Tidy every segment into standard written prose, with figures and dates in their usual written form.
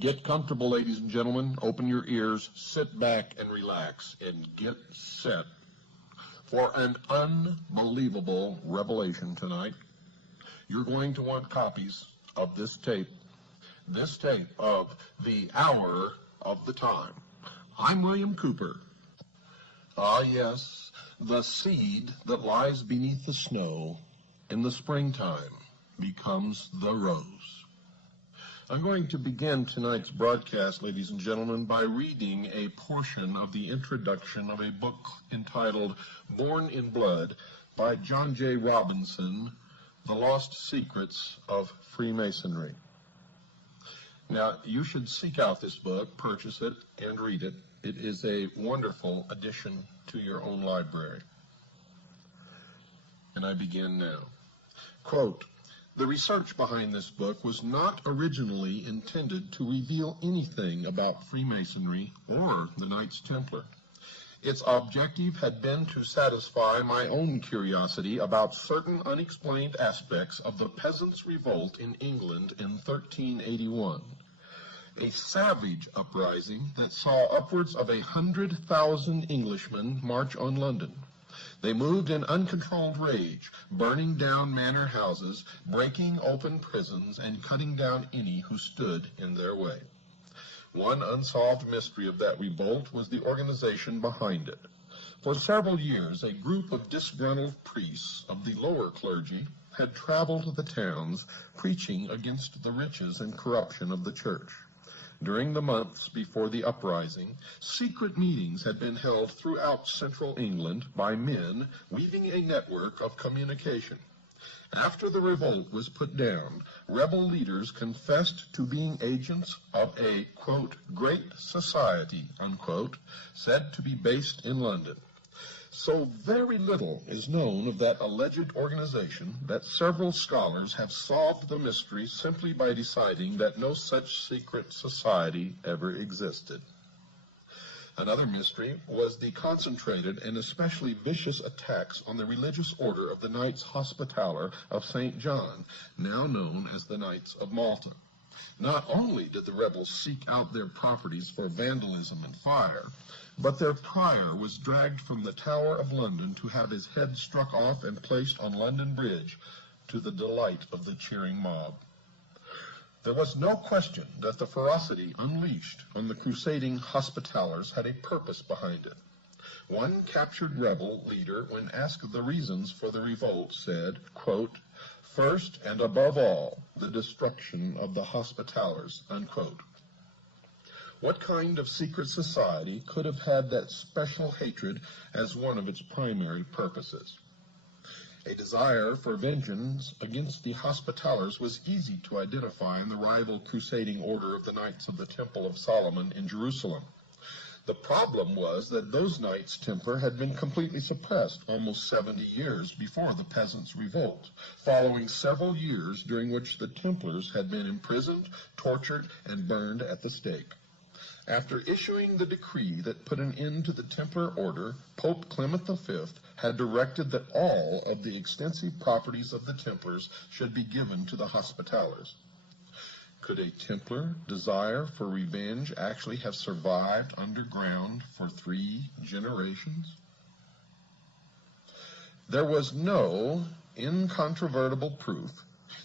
Get comfortable, ladies and gentlemen. Open your ears, sit back and relax, and get set for an unbelievable revelation tonight. You're going to want copies of this tape of the hour of the time. I'm William Cooper. Ah, yes, the seed that lies beneath the snow in the springtime becomes the rose. I'm going to begin tonight's broadcast, ladies and gentlemen, by reading a portion of the introduction of a book entitled Born in Blood by John J. Robinson, The Lost Secrets of Freemasonry. Now, you should seek out this book, purchase it, and read it. It is a wonderful addition to your own library. And I begin now. Quote, "The research behind this book was not originally intended to reveal anything about Freemasonry or the Knights Templar. Its objective had been to satisfy my own curiosity about certain unexplained aspects of the Peasants' Revolt in England in 1381, a savage uprising that saw upwards of 100,000 Englishmen march on London. They moved in uncontrolled rage, burning down manor houses, breaking open prisons, and cutting down any who stood in their way. One unsolved mystery of that revolt was the organization behind it. For several years, a group of disgruntled priests of the lower clergy had traveled to the towns, preaching against the riches and corruption of the church. During the months before the uprising, secret meetings had been held throughout central England by men weaving a network of communication. After the revolt was put down, rebel leaders confessed to being agents of a, quote, great society, unquote, said to be based in London. So very little is known of that alleged organization that several scholars have solved the mystery simply by deciding that no such secret society ever existed. Another mystery was the concentrated and especially vicious attacks on the religious order of the Knights Hospitaller of St. John, now known as the Knights of Malta. Not only did the rebels seek out their properties for vandalism and fire, but their prior was dragged from the Tower of London to have his head struck off and placed on London Bridge, to the delight of the cheering mob. There was no question that the ferocity unleashed on the crusading Hospitallers had a purpose behind it. One captured rebel leader, when asked the reasons for the revolt, said, quote, first and above all, the destruction of the Hospitallers, unquote. What kind of secret society could have had that special hatred as one of its primary purposes? A desire for vengeance against the Hospitallers was easy to identify in the rival crusading order of the Knights of the Temple of Solomon in Jerusalem. The problem was that those Knights Templar had been completely suppressed almost 70 years before the Peasants' Revolt, following several years during which the Templars had been imprisoned, tortured, and burned at the stake. After issuing the decree that put an end to the Templar order, Pope Clement V had directed that all of the extensive properties of the Templars should be given to the Hospitallers. Could a Templar desire for revenge actually have survived underground for 3 generations? There was no incontrovertible proof,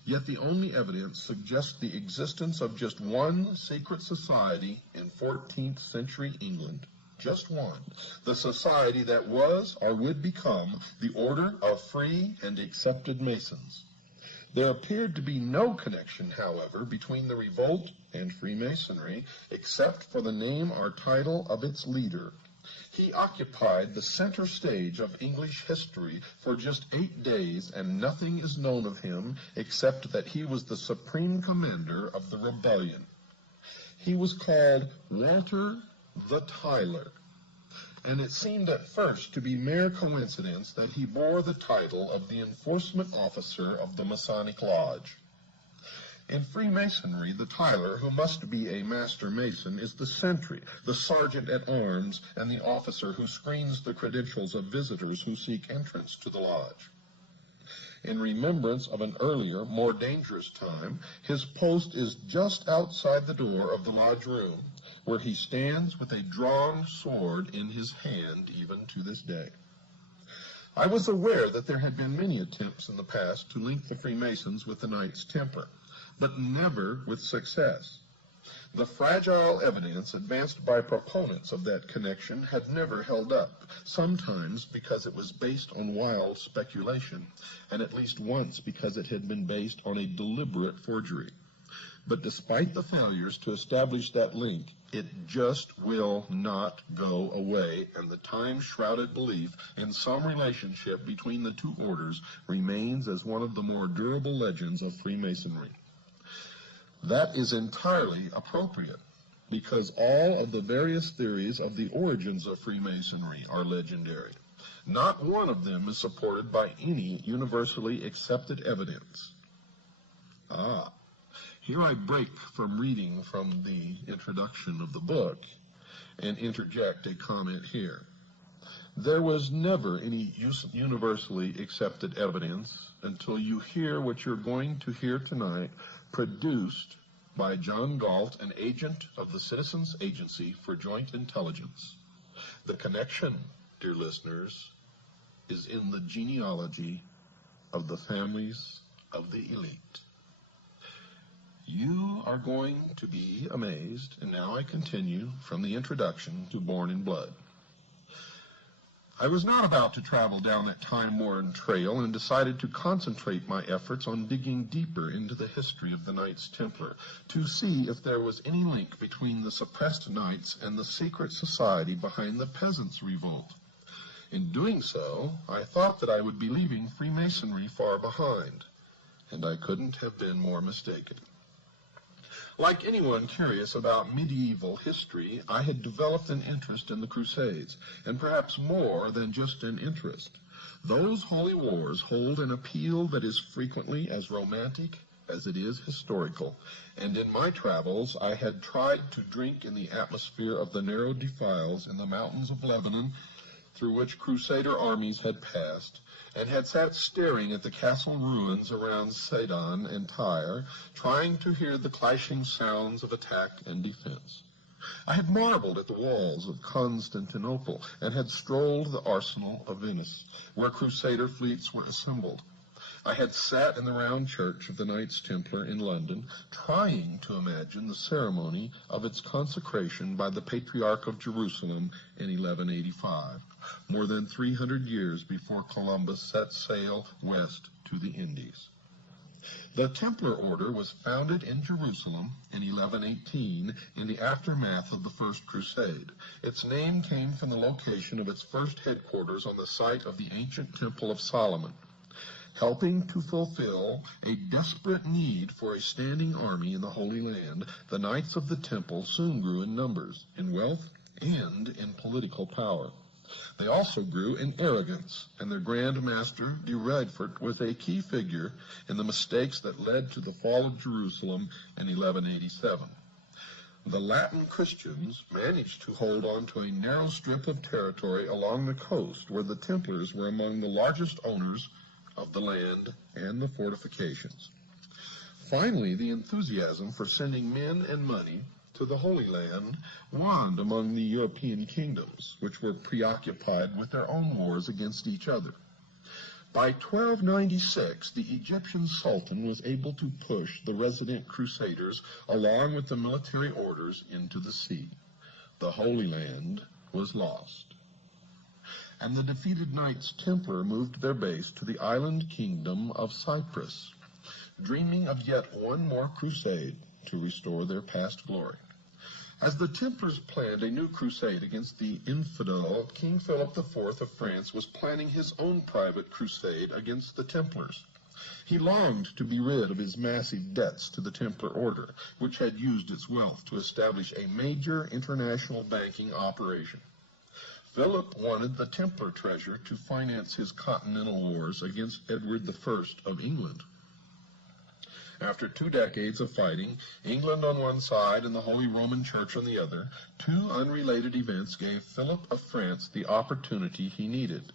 yet the only evidence suggests the existence of just one secret society in 14th century England, just one, the society that was or would become the Order of Free and Accepted Masons. There appeared to be no connection, however, between the revolt and Freemasonry, except for the name or title of its leader. He occupied the center stage of English history for just 8 days, and nothing is known of him except that he was the supreme commander of the rebellion. He was called Walter the Tyler, and it seemed at first to be mere coincidence that he bore the title of the enforcement officer of the Masonic Lodge. In Freemasonry, the Tyler, who must be a master mason, is the sentry, the sergeant at arms, and the officer who screens the credentials of visitors who seek entrance to the lodge. In remembrance of an earlier, more dangerous time, his post is just outside the door of the lodge room, where he stands with a drawn sword in his hand even to this day. I was aware that there had been many attempts in the past to link the Freemasons with the Knights Templar, but never with success. The fragile evidence advanced by proponents of that connection had never held up, sometimes because it was based on wild speculation, and at least once because it had been based on a deliberate forgery. But despite the failures to establish that link, it just will not go away, and the time-shrouded belief in some relationship between the two orders remains as one of the more durable legends of Freemasonry. That is entirely appropriate, because all of the various theories of the origins of Freemasonry are legendary. Not one of them is supported by any universally accepted evidence. Here I break from reading from the introduction of the book and interject a comment here. There was never any universally accepted evidence until you hear what you're going to hear tonight, produced by John Galt, an agent of the Citizens Agency for Joint Intelligence. The connection, dear listeners, is in the genealogy of the families of the elite. You are going to be amazed, and now I continue from the introduction to Born in Blood. I was not about to travel down that time-worn trail and decided to concentrate my efforts on digging deeper into the history of the Knights Templar to see if there was any link between the suppressed knights and the secret society behind the Peasants' Revolt. In doing so, I thought that I would be leaving Freemasonry far behind, and I couldn't have been more mistaken. Like anyone curious about medieval history, I had developed an interest in the Crusades, and perhaps more than just an interest. Those holy wars hold an appeal that is frequently as romantic as it is historical, and in my travels I had tried to drink in the atmosphere of the narrow defiles in the mountains of Lebanon through which Crusader armies had passed, and had sat staring at the castle ruins around Sidon and Tyre, trying to hear the clashing sounds of attack and defense. I had marveled at the walls of Constantinople, and had strolled the arsenal of Venice, where Crusader fleets were assembled. I had sat in the round church of the Knights Templar in London, trying to imagine the ceremony of its consecration by the Patriarch of Jerusalem in 1185, more than 300 years before Columbus set sail west to the Indies. The Templar Order was founded in Jerusalem in 1118 in the aftermath of the First Crusade. Its name came from the location of its first headquarters on the site of the ancient Temple of Solomon. Helping to fulfill a desperate need for a standing army in the Holy Land, the Knights of the Temple soon grew in numbers, in wealth, and in political power. They also grew in arrogance, and their Grand Master, de Redfort, was a key figure in the mistakes that led to the fall of Jerusalem in 1187. The Latin Christians managed to hold on to a narrow strip of territory along the coast where the Templars were among the largest owners of the land and the fortifications. Finally, the enthusiasm for sending men and money to the Holy Land waned among the European kingdoms, which were preoccupied with their own wars against each other. By 1296, the Egyptian Sultan was able to push the resident Crusaders along with the military orders into the sea. The Holy Land was lost. And the defeated Knights Templar moved their base to the island kingdom of Cyprus, dreaming of yet one more crusade to restore their past glory. As the Templars planned a new crusade against the infidel, King Philip IV of France was planning his own private crusade against the Templars. He longed to be rid of his massive debts to the Templar order, which had used its wealth to establish a major international banking operation. Philip wanted the Templar treasure to finance his continental wars against Edward I of England. After 2 decades of fighting, England on one side and the Holy Roman Church on the other, 2 unrelated events gave Philip of France the opportunity he needed.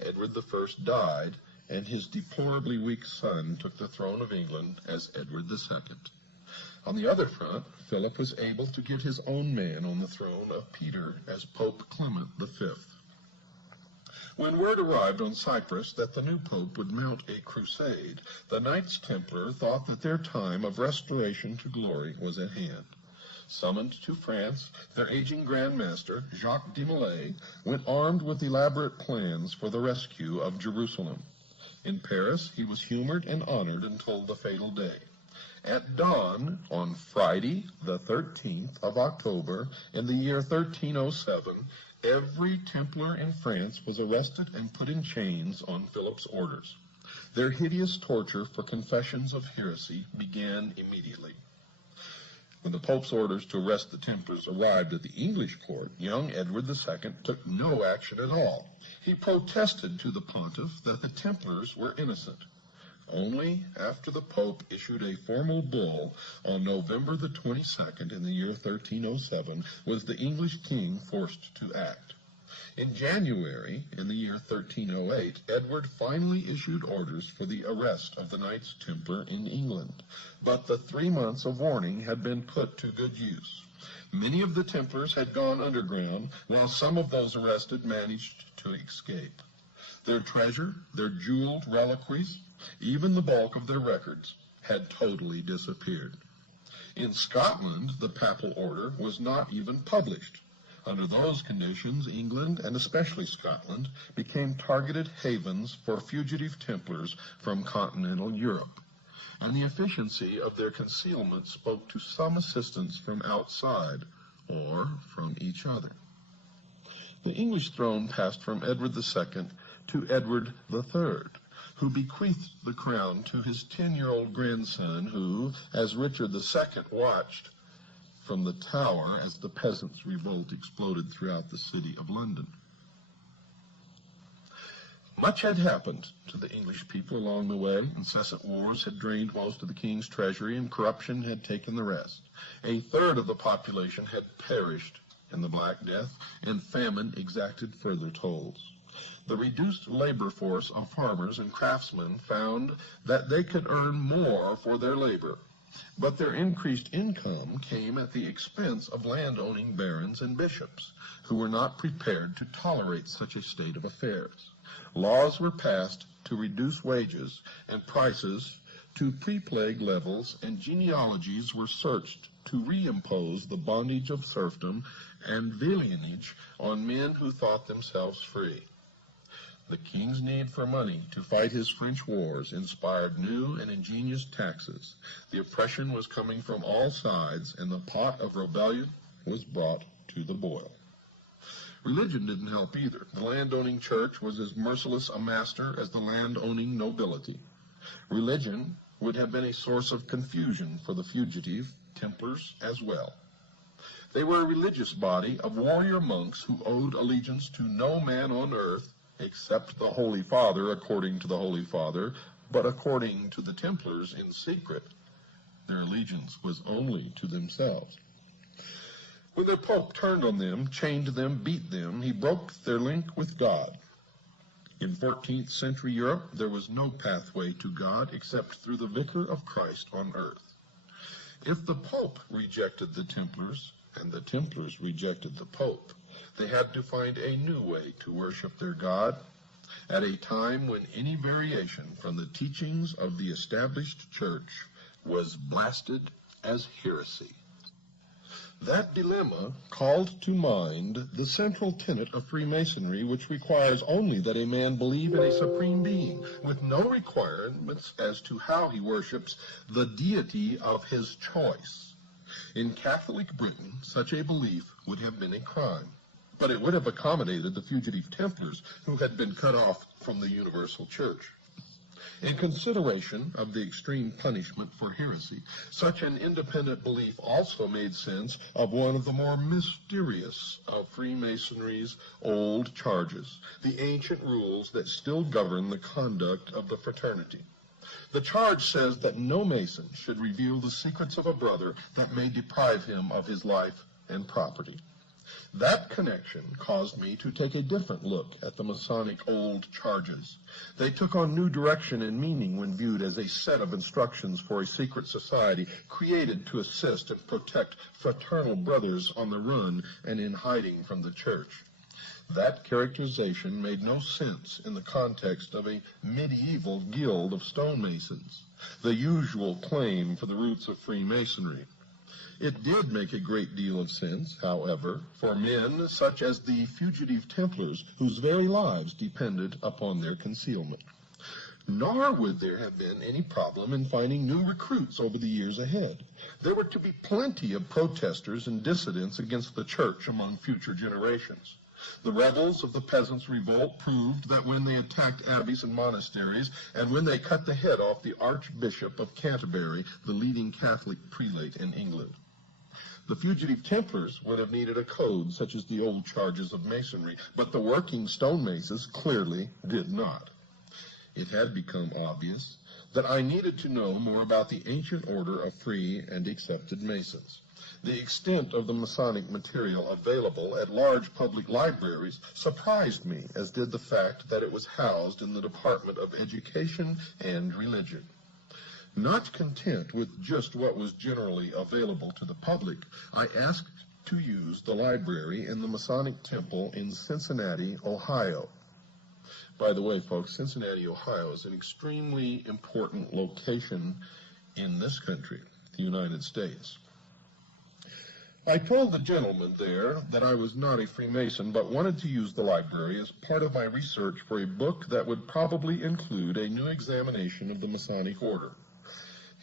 Edward I died, and his deplorably weak son took the throne of England as Edward II. On the other front, Philip was able to get his own man on the throne of Peter as Pope Clement V. When word arrived on Cyprus that the new pope would mount a crusade, the Knights Templar thought that their time of restoration to glory was at hand. Summoned to France, their aging Grand Master, Jacques de Molay, went armed with elaborate plans for the rescue of Jerusalem. In Paris, he was humored and honored until the fatal day. At dawn, on Friday, the 13th of October, in the year 1307, every Templar in France was arrested and put in chains on Philip's orders. Their hideous torture for confessions of heresy began immediately. When the Pope's orders to arrest the Templars arrived at the English court, young Edward II took no action at all. He protested to the pontiff that the Templars were innocent. Only after the Pope issued a formal bull on November the 22nd in the year 1307 was the English king forced to act. In January, in the year 1308, Edward finally issued orders for the arrest of the Knights Templar in England, but the 3 months of warning had been put to good use. Many of the Templars had gone underground, while some of those arrested managed to escape. Their treasure, their jeweled reliquaries, even the bulk of their records, had totally disappeared. In Scotland, the papal order was not even published. Under those conditions, England, and especially Scotland, became targeted havens for fugitive Templars from continental Europe, and the efficiency of their concealment spoke to some assistance from outside or from each other. The English throne passed from Edward II to Edward III, who bequeathed the crown to his 10-year-old grandson, who, as Richard II watched from the Tower as the peasants' revolt exploded throughout the city of London. Much had happened to the English people along the way. Incessant wars had drained most of the king's treasury, and corruption had taken the rest. A third of the population had perished in the Black Death, and famine exacted further tolls. The reduced labor force of farmers and craftsmen found that they could earn more for their labor, but their increased income came at the expense of land-owning barons and bishops, who were not prepared to tolerate such a state of affairs. Laws were passed to reduce wages and prices to pre-plague levels, and genealogies were searched to reimpose the bondage of serfdom and villeinage on men who thought themselves free. The king's need for money to fight his French wars inspired new and ingenious taxes. The oppression was coming from all sides, and the pot of rebellion was brought to the boil. Religion didn't help either. The landowning church was as merciless a master as the landowning nobility. Religion would have been a source of confusion for the fugitive Templars as well. They were a religious body of warrior monks who owed allegiance to no man on earth except the Holy Father, according to the Holy Father, but according to the Templars in secret, their allegiance was only to themselves. When their Pope turned on them, chained them, beat them, he broke their link with God. In 14th century Europe, there was no pathway to God except through the Vicar of Christ on earth. If the Pope rejected the Templars, and the Templars rejected the Pope, they had to find a new way to worship their God at a time when any variation from the teachings of the established church was blasted as heresy. That dilemma called to mind the central tenet of Freemasonry, which requires only that a man believe in a supreme being, with no requirements as to how he worships the deity of his choice. In Catholic Britain, such a belief would have been a crime, but it would have accommodated the fugitive Templars who had been cut off from the universal church. In consideration of the extreme punishment for heresy, such an independent belief also made sense of one of the more mysterious of Freemasonry's old charges, the ancient rules that still govern the conduct of the fraternity. The charge says that no Mason should reveal the secrets of a brother that may deprive him of his life and property. That connection caused me to take a different look at the Masonic old charges. They took on new direction and meaning when viewed as a set of instructions for a secret society created to assist and protect fraternal brothers on the run and in hiding from the church. That characterization made no sense in the context of a medieval guild of stonemasons, the usual claim for the roots of Freemasonry. It did make a great deal of sense, however, for men such as the fugitive Templars, whose very lives depended upon their concealment. Nor would there have been any problem in finding new recruits over the years ahead. There were to be plenty of protesters and dissidents against the church among future generations. The rebels of the peasants' revolt proved that when they attacked abbeys and monasteries, and when they cut the head off the Archbishop of Canterbury, the leading Catholic prelate in England. The fugitive Templars would have needed a code such as the old charges of Masonry, but the working stonemasons clearly did not. It had become obvious that I needed to know more about the ancient order of free and accepted Masons. The extent of the Masonic material available at large public libraries surprised me, as did the fact that it was housed in the Department of Education and Religion. Not content with just what was generally available to the public, I asked to use the library in the Masonic Temple in Cincinnati, Ohio. By the way, folks, Cincinnati, Ohio is an extremely important location in this country, the United States. I told the gentleman there that I was not a Freemason, but wanted to use the library as part of my research for a book that would probably include a new examination of the Masonic order.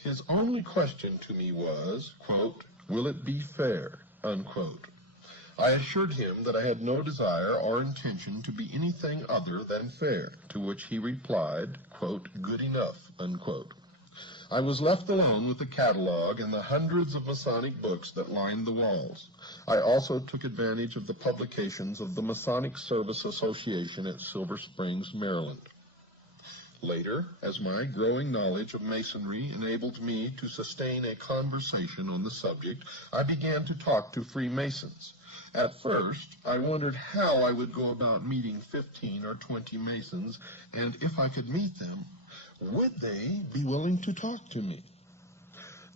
His only question to me was, quote, "Will it be fair?" unquote. I assured him that I had no desire or intention to be anything other than fair, to which he replied, quote, "Good enough," unquote. I was left alone with the catalog and the hundreds of Masonic books that lined the walls. I also took advantage of the publications of the Masonic Service Association at Silver Springs, Maryland. Later, as my growing knowledge of Masonry enabled me to sustain a conversation on the subject, I began to talk to Freemasons. At first, I wondered how I would go about meeting 15 or 20 Masons, and if I could meet them, would they be willing to talk to me?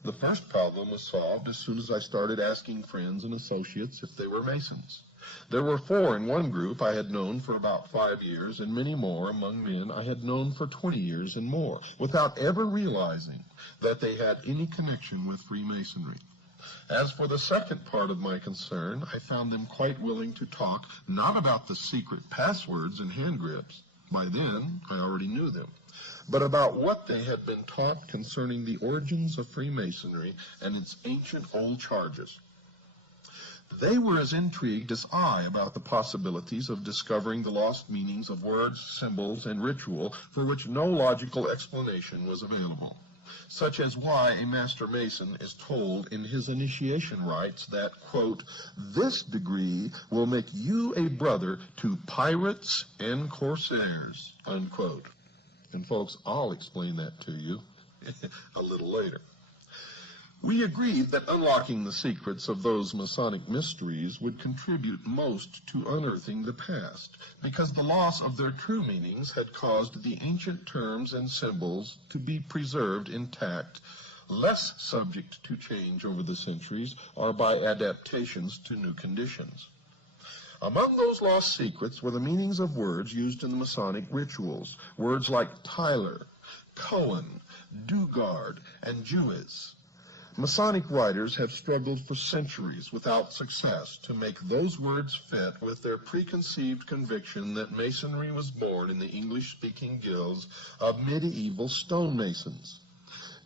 The first problem was solved as soon as I started asking friends and associates if they were Masons. There were 4 in one group I had known for about 5 years, and many more among men I had known for 20 years and more, without ever realizing that they had any connection with Freemasonry. As for the second part of my concern, I found them quite willing to talk not about the secret passwords and hand grips, by then I already knew them, but about what they had been taught concerning the origins of Freemasonry and its ancient old charges. They were as intrigued as I about the possibilities of discovering the lost meanings of words, symbols, and ritual for which no logical explanation was available, such as why a Master Mason is told in his initiation rites that, quote, "This degree will make you a brother to pirates and corsairs," unquote. And folks, I'll explain that to you a little later. We agreed that unlocking the secrets of those Masonic mysteries would contribute most to unearthing the past, because the loss of their true meanings had caused the ancient terms and symbols to be preserved intact, less subject to change over the centuries or by adaptations to new conditions. Among those lost secrets were the meanings of words used in the Masonic rituals, words like Tyler, Cohen, Dugard, and Jewess. Masonic writers have struggled for centuries without success to make those words fit with their preconceived conviction that Masonry was born in the English-speaking guilds of medieval stonemasons.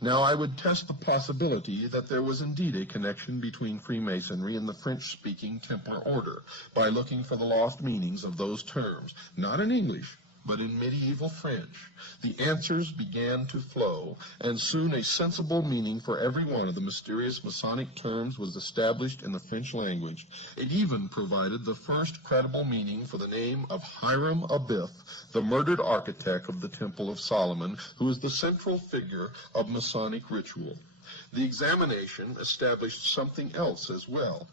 Now, I would test the possibility that there was indeed a connection between Freemasonry and the French-speaking Templar Order by looking for the lost meanings of those terms, not in English, but in medieval French. The answers began to flow, and soon a sensible meaning for every one of the mysterious Masonic terms was established in the French language. It even provided the first credible meaning for the name of Hiram Abiff, the murdered architect of the Temple of Solomon, who is the central figure of Masonic ritual. The examination established something else as well.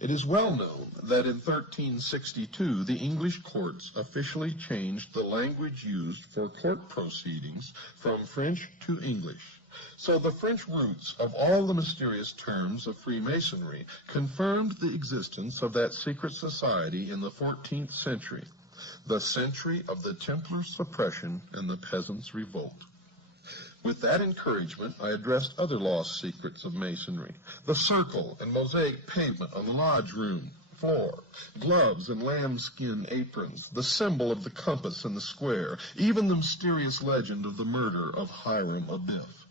It is well known that in 1362 the English courts officially changed the language used for court proceedings from French to English. So the French roots of all the mysterious terms of Freemasonry confirmed the existence of that secret society in the 14th century, the century of the Templar suppression and the peasants' revolt. With that encouragement, I addressed other lost secrets of Masonry: the circle and mosaic pavement on the lodge room floor, gloves and lambskin aprons, the symbol of the compass and the square, even the mysterious legend of the murder of Hiram Abiff.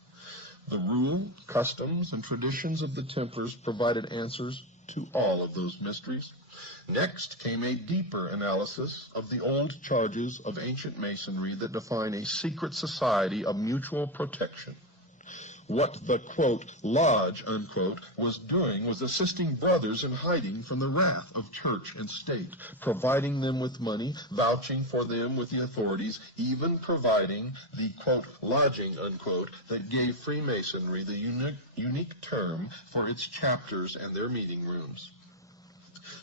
The rule, customs, and traditions of the Templars provided answers to all of those mysteries. Next came a deeper analysis of the old charges of ancient Masonry that define a secret society of mutual protection. What the, quote, lodge, unquote, was doing was assisting brothers in hiding from the wrath of church and state, providing them with money, vouching for them with the authorities, even providing the, quote, lodging, unquote, that gave Freemasonry the unique term for its chapters and their meeting rooms.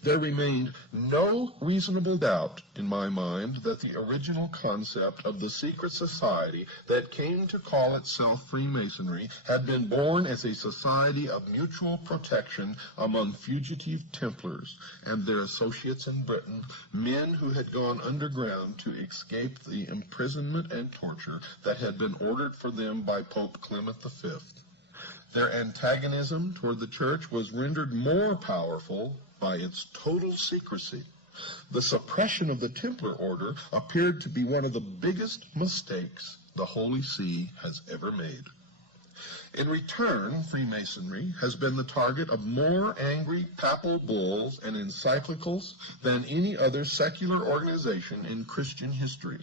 There remained no reasonable doubt in my mind that the original concept of the secret society that came to call itself Freemasonry had been born as a society of mutual protection among fugitive Templars and their associates in Britain, men who had gone underground to escape the imprisonment and torture that had been ordered for them by Pope Clement V. Their antagonism toward the church was rendered more powerful by its total secrecy. The suppression of the Templar Order appeared to be one of the biggest mistakes the Holy See has ever made. In return, Freemasonry has been the target of more angry papal bulls and encyclicals than any other secular organization in Christian history.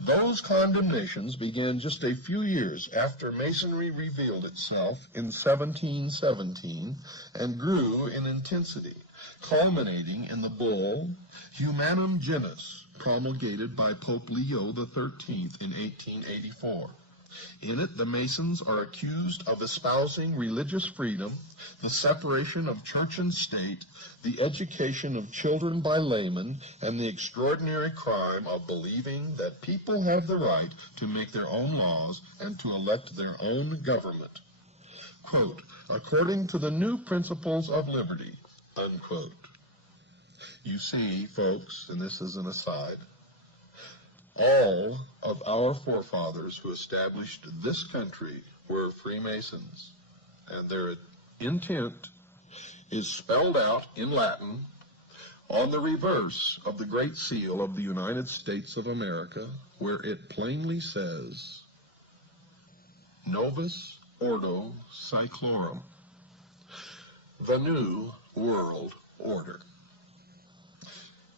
Those condemnations began just a few years after Masonry revealed itself in 1717 and grew in intensity, culminating in the bull Humanum Genus, promulgated by Pope Leo XIII in 1884. In it, the Masons are accused of espousing religious freedom, the separation of church and state, the education of children by laymen, and the extraordinary crime of believing that people have the right to make their own laws and to elect their own government. Quote, according to the new principles of liberty, unquote. You see, folks, and this is an aside, all of our forefathers who established this country were Freemasons, and their intent is spelled out in Latin on the reverse of the Great Seal of the United States of America, where it plainly says, Novus Ordo Seclorum, the New World Order.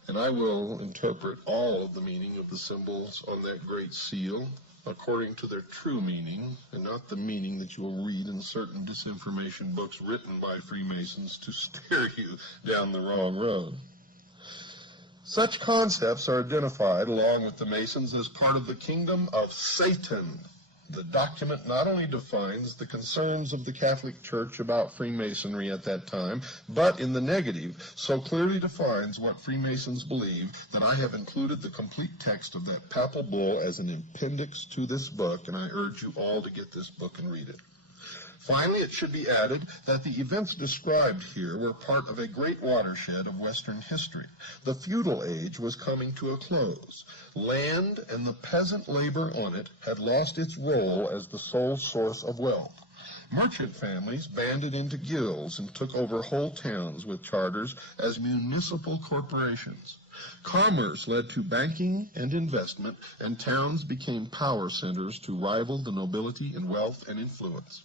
And I will interpret all of the meaning of the symbols on that great seal according to their true meaning, and not the meaning that you will read in certain disinformation books written by Freemasons to steer you down the wrong road. Such concepts are identified along with the Masons as part of the kingdom of Satan. The document not only defines the concerns of the Catholic Church about Freemasonry at that time, but in the negative, so clearly defines what Freemasons believe that I have included the complete text of that papal bull as an appendix to this book, and I urge you all to get this book and read it. Finally, it should be added that the events described here were part of a great watershed of Western history. The feudal age was coming to a close. Land and the peasant labor on it had lost its role as the sole source of wealth. Merchant families banded into guilds and took over whole towns with charters as municipal corporations. Commerce led to banking and investment, and towns became power centers to rival the nobility in wealth and influence.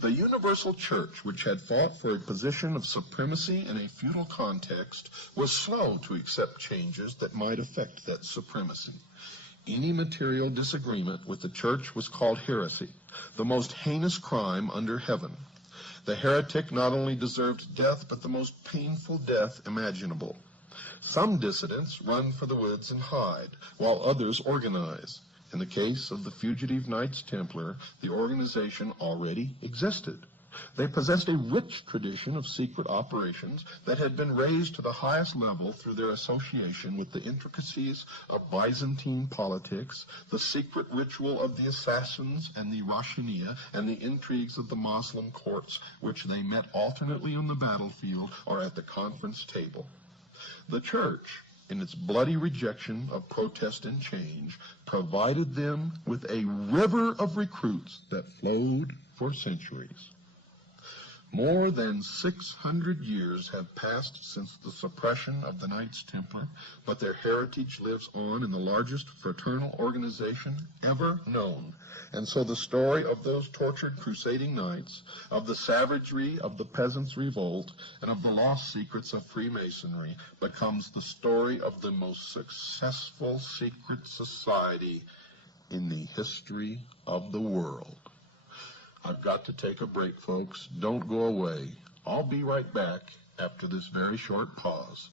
The universal church, which had fought for a position of supremacy in a feudal context, was slow to accept changes that might affect that supremacy. Any material disagreement with the church was called heresy, the most heinous crime under heaven. The heretic not only deserved death, but the most painful death imaginable. Some dissidents run for the woods and hide, while others organize. In the case of the fugitive Knights Templar, the organization already existed. They possessed a rich tradition of secret operations that had been raised to the highest level through their association with the intricacies of Byzantine politics, the secret ritual of the assassins and the Rashaniya, and the intrigues of the Moslem courts, which they met alternately on the battlefield or at the conference table. The church, in its bloody rejection of protest and change, provided them with a river of recruits that flowed for centuries. More than 600 years have passed since the suppression of the Knights Templar, but their heritage lives on in the largest fraternal organization ever known. And so the story of those tortured crusading knights, of the savagery of the peasants' revolt, and of the lost secrets of Freemasonry becomes the story of the most successful secret society in the history of the world. I've got to take a break, folks. Don't go away. I'll be right back after this very short pause.